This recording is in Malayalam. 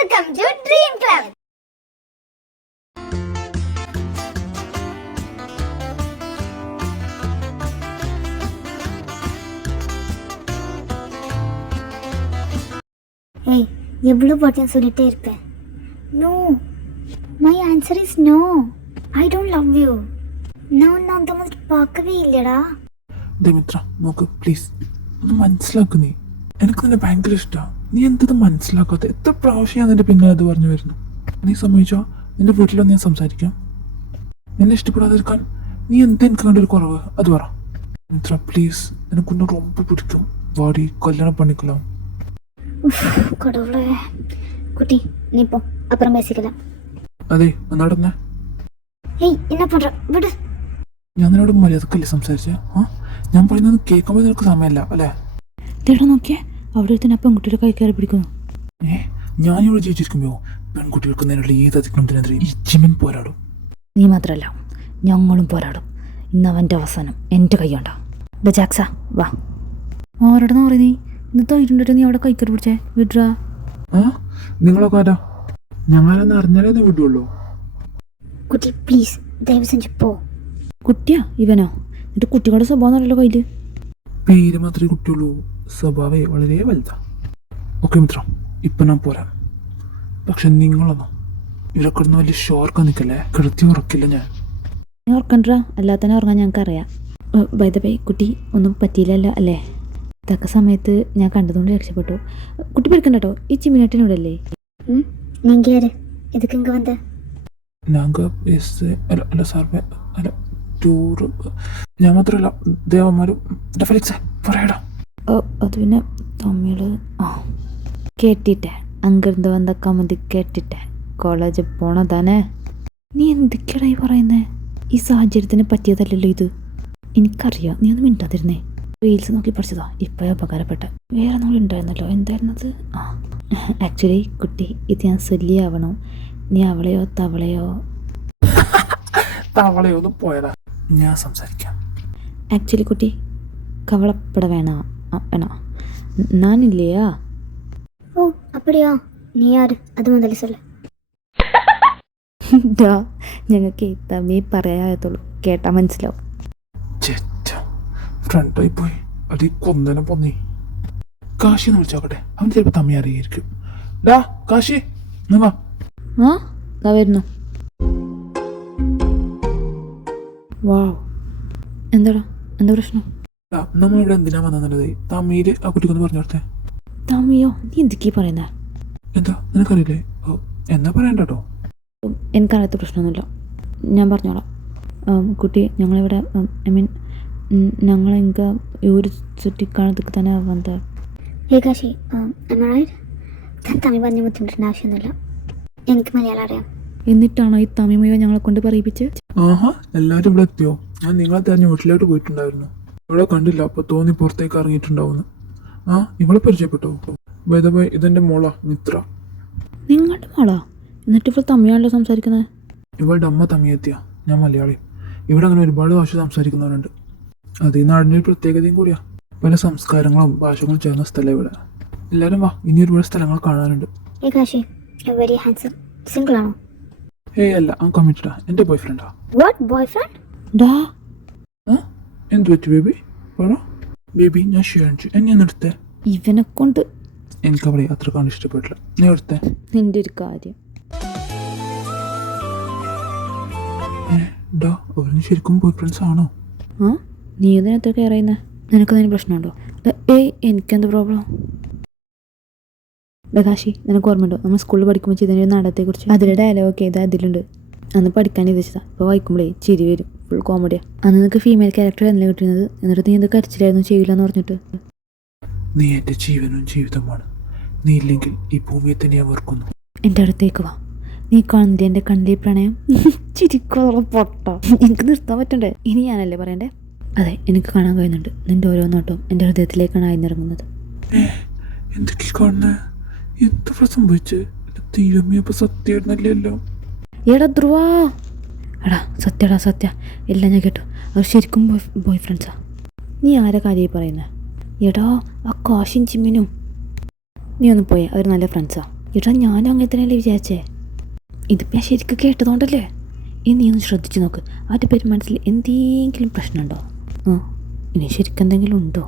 Welcome to Dream Club. Hey, எவ்வளவு பாட்டியும் சொல்லிட்டே இருப்பேன். No, my answer is no. I don't love you. நான் அந்த மாதிரி பார்க்கவே இல்லடா. ദേമിത്ര നോക്ക് പ്ലീസ് ഒന്ന് മനസ്സിലാക്കു. എനിക്ക് നിന്നെ ഭയങ്കര ഇഷ്ടമാണ്. നീ എന്തത് മനസ്സിലാക്കാത്ത? എത്ര പ്രാവശ്യം ഞാൻ നിന്റെ പിന്നാലെ അത് പറഞ്ഞു വരുന്നു. നീ സമ്മതിച്ചോ? നിന്റെ വീട്ടിലൊന്ന് ഞാൻ സംസാരിക്കാം. നിന്നെ ഇഷ്ടപ്പെടാതിരിക്കാൻ നീ എന്താ എനിക്ക് കണ്ടൊരു കുറവ് അത് പറ. മിത്ര പ്ലീസ്, എനിക്കൊന്ന് ரொம்ப പിടിക്കും. വാടി കല്യാണം പണിக்கலாம். கடவுளே குட்டி நீ போ, அப்புறம் பேசிக்கலாம். അതെ ഒന്ന് നടന്നേ. ஏய் என்ன பண்ற? விடு. ഞാൻ നിന്നോട് മര്യാദക്കല്ലേ സംസാരിച്ചേ? ഞാൻ പറയുന്നത് കേൾക്കുമ്പോൾ നിനക്ക് സമയമല്ല അല്ലേ? തേടാ നോക്കിയേ, അവിടെ തന്നെ പെൺകുട്ടിയുടെ കൈ കയറി പിടിക്കുന്നു. ഞാനിവിടെ ജീവിച്ചിരിക്കുമ്പോ പെൺകുട്ടികൾക്ക് നേരെയുള്ള ഏത് അതിക്രമത്തിനെതിരെ ഈ ജിമൻ പോരാടും. നീ മാത്രല്ല ഞങ്ങളും പോരാടും. ഇന്ന് അവൻ്റെ അവസാനം എൻ്റെ കൈയ്യോണ്ടാ. ജാക്സാ വാ. ആരോടെന്ന് പറയും നീ? ഇന്ന് തൊഴിലുണ്ടിട്ട് നീ അവിടെ കൈക്കറി പിടിച്ചേ വിട്രാ. നിങ്ങളൊക്കെ ആരാ? ഞങ്ങളെന്ന് അറിഞ്ഞാലേ നീ വിടുള്ളൂ. കുട്ടി പ്ലീസ് ദയവ് സെഞ്ച് പോ. കുട്ടിയാ ഇവനോ? എന്നിട്ട് കുട്ടികളുടെ സ്വഭാവം നല്ലല്ലോ കയ്യില്. പേര് മാത്രമേ കുട്ടിയുള്ളൂ, സ്വഭാവേ വളരെ വലുതാ. ഓക്കെ മിത്രം, ഇപ്പൊ ഞാൻ പോരാ. പക്ഷെ നിങ്ങളൊന്നോ ഇവരൊക്കെ ഒന്നും വലിയ ഷോർക്കാൻ നിൽക്കല്ലേ. കിടത്തി ഉറക്കില്ല ഞാൻ. നീ ഉറക്കണ്ടാ, അല്ലാതെ തന്നെ ഉറങ്ങാൻ ഞങ്ങൾക്ക് അറിയാം. ബൈ ദ ബൈ കുട്ടി ഒന്നും പറ്റിയില്ലല്ലോ അല്ലേ? തക്ക സമയത്ത് ഞാൻ കണ്ടതുകൊണ്ട് രക്ഷപ്പെട്ടു. കുട്ടി പിടിക്കണ്ട കേട്ടോ. ഈ ചിമ്മിനേട്ടനോട് അല്ലേ? நீங்க யாரு? எதுக்கு இங்க வந்த? ഞങ്ങ അല്ല സാർ അല്ല ടൂറ്. ഞാൻ മാത്രമല്ല ദേവന്മാരും ഫെലിക്സ് പറയടാ. അത് പിന്നെ തമിഴ് കേട്ടിട്ടെ അങ്കിരുന്ന് വന്ന കമന്തി കേട്ടിട്ടെ കോളേജിൽ പോണതാനേ. നീ എന്തൊക്കെയാടാ ഈ പറയുന്നേ? ഈ സാഹചര്യത്തിന് പറ്റിയതല്ലല്ലോ ഇത്. എനിക്കറിയാം, നീ ഒന്ന് മിണ്ടാതിരുന്നേ. റീൽസ് നോക്കി പഠിച്ചതാ, ഇപ്പോഴേ ഉപകാരപ്പെട്ട. വേറെ നമ്മളുണ്ടായിരുന്നല്ലോ, എന്തായിരുന്നത്? ആക്ച്വലി കുട്ടി ഇത് ഞാൻ ശല്യാവണോ? നീ അവളെയോ തവളയോ? തവളയൊന്നും പോയതാ, ഞാൻ സംസാരിക്കാം. ആക്ച്വലി കുട്ടി കവളപ്പട വേണോ? നാനില്ലയാ? ஓ அப்படியா? நீ யாரு? அது முதல்ல சொல்லு. ഞങ്ങൾക്ക് തമിഴ് പറയാത്തുള്ളൂ, കേട്ടാ മനസ്സിലാവും. ഫ്രണ്ടായി പോയി അടി കൊന്നനെ പൊന്നി. കാശി എന്ന് വിളിച്ചോക്കട്ടെ, അവൻ ചിലപ്പോൾ തമ്മിൽ അറിയായിരിക്കും. ഡാ കാശി വാ. വരുന്നു. വാവ്, എന്താടാ, എന്താ പ്രശ്നം? നമ്മളിവിടെ എന്തിനാ വന്നത്? തമിഴില് ആ കുട്ടിക്കൊന്ന് പറഞ്ഞു കൊടുത്തേ. തമിഴോ? നീ എന്തൊക്കെയാ പറയുന്നേ? എന്താ നിനക്കറിയില്ലേ? എന്നാ പറയണ്ടോ? എനിക്കറിയാത്ത പ്രശ്നമൊന്നുമില്ല, ഞാൻ പറഞ്ഞോളാം. കുട്ടി ഞങ്ങളിവിടെ ഐ മീൻ ഞങ്ങളെങ്ക ഊര് ചുറ്റിക്കാണത്തേക്ക് തന്നെ വന്നത്. ഏകാശി തമിഴ് പറഞ്ഞ് ബുദ്ധിമുട്ടേണ്ട ആവശ്യമൊന്നുമില്ല, എനിക്ക് മലയാളം അറിയാം. എന്നിട്ടാണോ ഈ തമിഴ് മുഴുവൻ ഞങ്ങളെ കൊണ്ട് പറയിപ്പിച്ച്? എല്ലാവരും ഇവിടെ എത്തിയോ? ഞാൻ നിങ്ങളെ തെരഞ്ഞ് വീട്ടിലോട്ട് പോയിട്ടുണ്ടായിരുന്നു. ഇവിടെ കണ്ടില്ല, അപ്പൊ തോന്നി പുറത്തേക്ക് ഇറങ്ങിയിട്ടുണ്ടാവുന്നു. ഇവളെ പരിചയപ്പെട്ടോ? ബൈ ഇതെന്റെ മോളാ മിത്ര. നിങ്ങളുടെ മോളാ? എന്നിട്ട് ഇപ്പോൾ തമിഴാണല്ലോ സംസാരിക്കുന്നത്. ഇവളുടെ അമ്മ തമിഴെത്തിയ, ഞാൻ മലയാളി. ഇവിടെ അങ്ങനെ ഒരുപാട് ഭാഷ സംസാരിക്കുന്നവരുണ്ട്. അത് ഈ നാടിൻ്റെ ഒരു പ്രത്യേകതയും കൂടിയാ. പല സംസ്കാരങ്ങളും ഭാഷകളും ചേർന്ന സ്ഥലം ഇവിടെ. എല്ലാവരും വാ, ഇനി ഒരുപാട് സ്ഥലങ്ങൾ കാണാനുണ്ട്. ഏകാശി വെരി ഹാൻസം. സിംഗിൾ ആണോ? അല്ല, ആ കമ്മിറ്റഡാ. എൻ്റെ ബോയ് ഫ്രണ്ടാ. What boy friend? എന്ത് പറ്റി ബേബി? പറ ബേബി. ഞാൻ ക്ഷീണിച്ചു, എന്നെ ഒന്ന് എടുത്തേ. ഇവനെ കൊണ്ട് എനിക്കവിടെ അത്ര കാണാൻ ഇഷ്ടപ്പെട്ടില്ല. ഞാൻ എടുത്തേ. നിന്റെ ഒരു കാര്യം. അവരിന് ശരിക്കും ബോയ് ഫ്രണ്ട്സ് ആണോ? നീ ഇതിനകത്ത് കെയർ ചെയ്യുന്നേ? നിനക്കതിന് പ്രശ്നമുണ്ടോ? എനിക്കെന്ത് പ്രോബ്ലം? കാശി, നിനക്ക് ഓർമ്മയുണ്ടോ നമ്മൾ സ്കൂളിൽ പഠിക്കുമ്പോൾ ചെയ്തതിൻ്റെ ഒരു നാടകത്തെക്കുറിച്ച്? അതിലെ ഡയലോഗൊക്കെ ഏതാ അതിലുണ്ട്. അന്ന് പഠിക്കാൻ ഉദ്ദേശിച്ചതാ. ഇപ്പോൾ വായിക്കുമ്പോഴേ ചിരി വരും, ഫുൾ കോമഡിയാണ്. അന്ന് നിനക്ക് ഫീമെയിൽ ക്യാരക്ടർ അല്ലേ കിട്ടുന്നത്? എന്നിട്ട് നീ എന്ത് കരച്ചിലായിരുന്നു ചെയ്യില്ല എന്ന് പറഞ്ഞിട്ട്. നീ എൻ്റെ ജീവനും ജീവിതമാണ്. നീ ഇല്ലെങ്കിൽ ഈ ഭൂമിയെ തന്നെ ഞാൻ ഓർക്കുന്നു. എൻ്റെ അടുത്തേക്ക് വാ. നീ കാണുന്നില്ല എൻ്റെ കണ്ണിലെ പ്രണയം? ചിരിക്കോളം പൊട്ട. എനിക്ക് നിർത്താൻ പറ്റണ്ടേ? ഇനി ഞാനല്ലേ പറയണ്ടേ? അതെ, എനിക്ക് കാണാൻ കഴിയുന്നുണ്ട്. നിന്റെ ഓരോ നോട്ടവും എൻ്റെ ഹൃദയത്തിലേക്കാണ് ആയിന്നിറങ്ങുന്നത്. എന്തൊക്കെ കാണുന്നേ? എന്താ സംഭവിച്ച്? ദൈവമേ, അപ്പൊ സത്യമായിരുന്നല്ലോ. എടാ ധ്രുവ, എടാ സത്യടാ സത്യ, എല്ലാം ഞാൻ കേട്ടു. അവർ ശരിക്കും ബോയ് ഫ്രണ്ട്സാ. നീ ആരെ കാര്യമായി പറയുന്നത്? എടാ ആ കാശും ചിമ്മിനും. നീ ഒന്ന് പോയേ, അവർ നല്ല ഫ്രണ്ട്സാ. എടാ ഞാൻ അങ്ങനെ തന്നെയല്ലേ വിചാരിച്ചേ. ഇതിപ്പോൾ ഞാൻ ശരിക്കും കേട്ടതുകൊണ്ടല്ലേ. ഇനി നീ ഒന്ന് ശ്രദ്ധിച്ച് നോക്ക്, അവൻ്റെ പേര് മനസ്സിൽ എന്തെങ്കിലും പ്രശ്നമുണ്ടോ? ഇനി ശരിക്കും എന്തെങ്കിലും ഉണ്ടോ?